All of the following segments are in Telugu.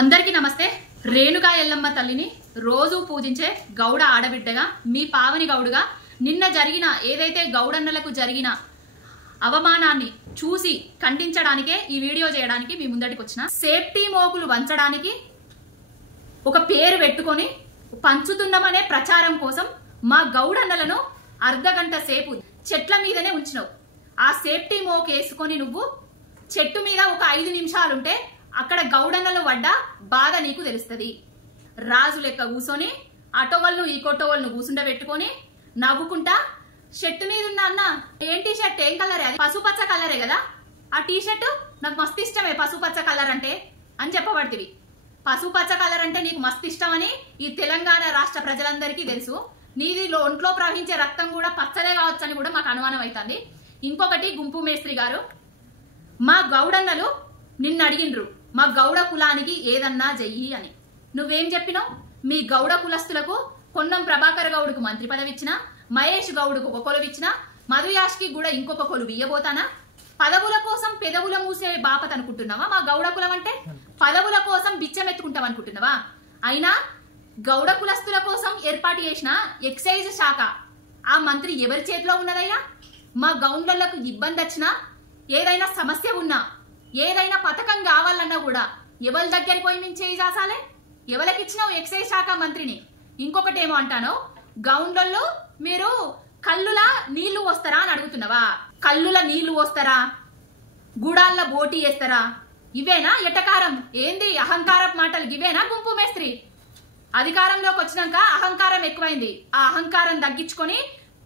అందరికీ నమస్తే। రేణుకా ఎల్లమ్మ తల్లిని రోజు పూజించే గౌడ ఆడబిడ్డగా మీ పావని గౌడుగా నిన్న జరిగిన ఏదైతే గౌడన్నలకు జరిగిన అవమానాన్ని చూసి ఖండించడానికే ఈ వీడియో చేయడానికి మీ ముందటికి వచ్చిన। సేఫ్టీ మోకులు వంచడానికి ఒక పేరు పెట్టుకొని పంచుతున్నామనే ప్రచారం కోసం మా గౌడన్నలను అర్ధగంట సేపు చెట్ల మీదనే ఉంచినావు। ఆ సేఫ్టీ మోక్ వేసుకొని నువ్వు చెట్టు మీద ఒక 5 నిమిషాలుంటే అక్కడ గౌడన్నలు పడ్డ బాధ నీకు తెలుస్తుంది। రాజు లెక్క కూర్చొని ఆటోవల్ను ఈ కోటోవల్ను కూసుండబెట్టుకొని నవ్వుకుంటా షర్ట్ మీద ఉన్న అన్న ఏం టీ షర్ట్ ఏం కలరే, అది పసుపచ్చ కలరే కదా, ఆ టీ షర్ట్ నాకు మస్తు ఇష్టమే పసుపచ్చ కలర్ అంటే అని చెప్పబడుతుంది। పసుపచ్చ కలర్ అంటే నీకు మస్తు ఇష్టమని ఈ తెలంగాణ రాష్ట్ర ప్రజలందరికీ తెలుసు। నీది ఒంట్లో ప్రవహించే రక్తం కూడా పచ్చదే కావచ్చు అని కూడా మాకు అనుమానం అవుతుంది। ఇంకొకటి గుంపు మేస్త్రి గారు, మా గౌడన్నలు నిన్ను అడిగిండ్రు మా గౌడ కులానికి ఏదన్నా చెయ్యి అని, నువ్వేం చెప్పినావు? మీ గౌడ కులస్తులకు పొన్నం ప్రభాకర్ గౌడుకు మంత్రి పదవి ఇచ్చినా, మహేష్ గౌడుకు ఒక కొలువు ఇచ్చినా, మధుయాష్కి కూడా ఇంకొక కొలువు ఇయ్యబోతానా? పదవుల కోసం పెదవుల మూసే బాపత అనుకుంటున్నావా? మా గౌడ కులం అంటే పదవుల కోసం బిచ్చం ఎత్తుకుంటాం అనుకుంటున్నావా? అయినా గౌడ కులస్తుల కోసం ఏర్పాటు చేసిన ఎక్సైజ్ శాఖ ఆ మంత్రి ఎవరి చేతిలో ఉన్నదయ్యా? మా గౌండ్లకు ఇబ్బంది వచ్చినా, ఏదైనా సమస్య ఉన్నా, ఏదైనా పథకం కావాలన్నా కూడా ఎవరి దగ్గరికి పోయి మేము చేయి చాసాలే? ఎవరికి ఇచ్చినావు ఎక్సైజ్ శాఖ మంత్రిని? ఇంకొకటి ఏమో అంటాను, గౌండ్లలో మీరు కల్లుల నీళ్లు వస్తారా అని అడుగుతున్నావా? కల్లుల నీళ్లు వస్తారా, గుడాల్లో బోటీ వేస్తారా? ఇవేనా ఎటకారం? ఏంది అహంకారం మాటలు ఇవేనా? గుంపు మేస్త్రి అధికారంలోకి వచ్చినాక అహంకారం ఎక్కువైంది, ఆ అహంకారం తగ్గించుకొని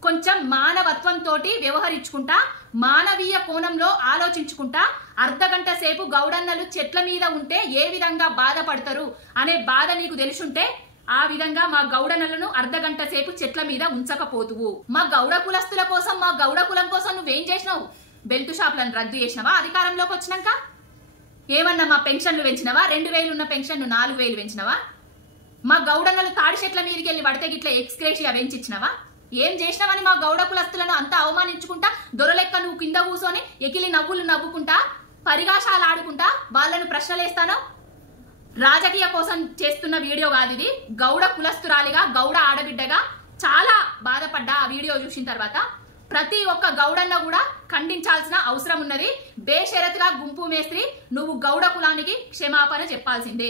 కొంచెం మానవత్వంతో వ్యవహరించుకుంటా, మానవీయ కోణంలో ఆలోచించుకుంటా అర్ధగంట సేపు గౌడన్నలు చెట్ల మీద ఉంటే ఏ విధంగా బాధపడతారు అనే బాధ నీకు తెలుసుంటే ఆ విధంగా మా గౌడన్నలను అర్ధగంట సేపు చెట్ల మీద ఉంచకపోతువు। మా గౌడ కులస్తుల కోసం, మా గౌడ కులం కోసం నువ్వేం చేసినావు? బెల్ట్ షాప్లను రద్దు చేసినావా అధికారంలోకి వచ్చినాక? ఏమన్నా మా పెన్షన్లు పెంచినవా? 2000 ఉన్న పెన్షన్ 4000 పెంచినవా? మా గౌడన్నలు తాడి చెట్ల మీదకి వెళ్ళి పడితే గిట్ల ఎక్స్గ్రేషియా పెంచిచ్చినవా? ఏం చేసినావని మా గౌడ కులస్తులను అంతా అవమానించుకుంటా దొరలెక్క నువ్వు కింద కూర్చొని ఎకిలి నవ్వులు నవ్వుకుంటా పరిగాశాలు ఆడుకుంటా వాళ్ళను ప్రశ్నలేస్తాను? రాజకీయ కోసం చేస్తున్న వీడియో కాదు ఇది। గౌడ కులస్తురాలిగా, గౌడ ఆడబిడ్డగా చాలా బాధపడ్డా ఆ వీడియో చూసిన తర్వాత। ప్రతి ఒక్క గౌడన్న కూడా ఖండించాల్సిన అవసరం ఉన్నది। బేషరతుగా గుంపు మేస్త్రి నువ్వు గౌడ కులానికి క్షమాపణ చెప్పాల్సిందే।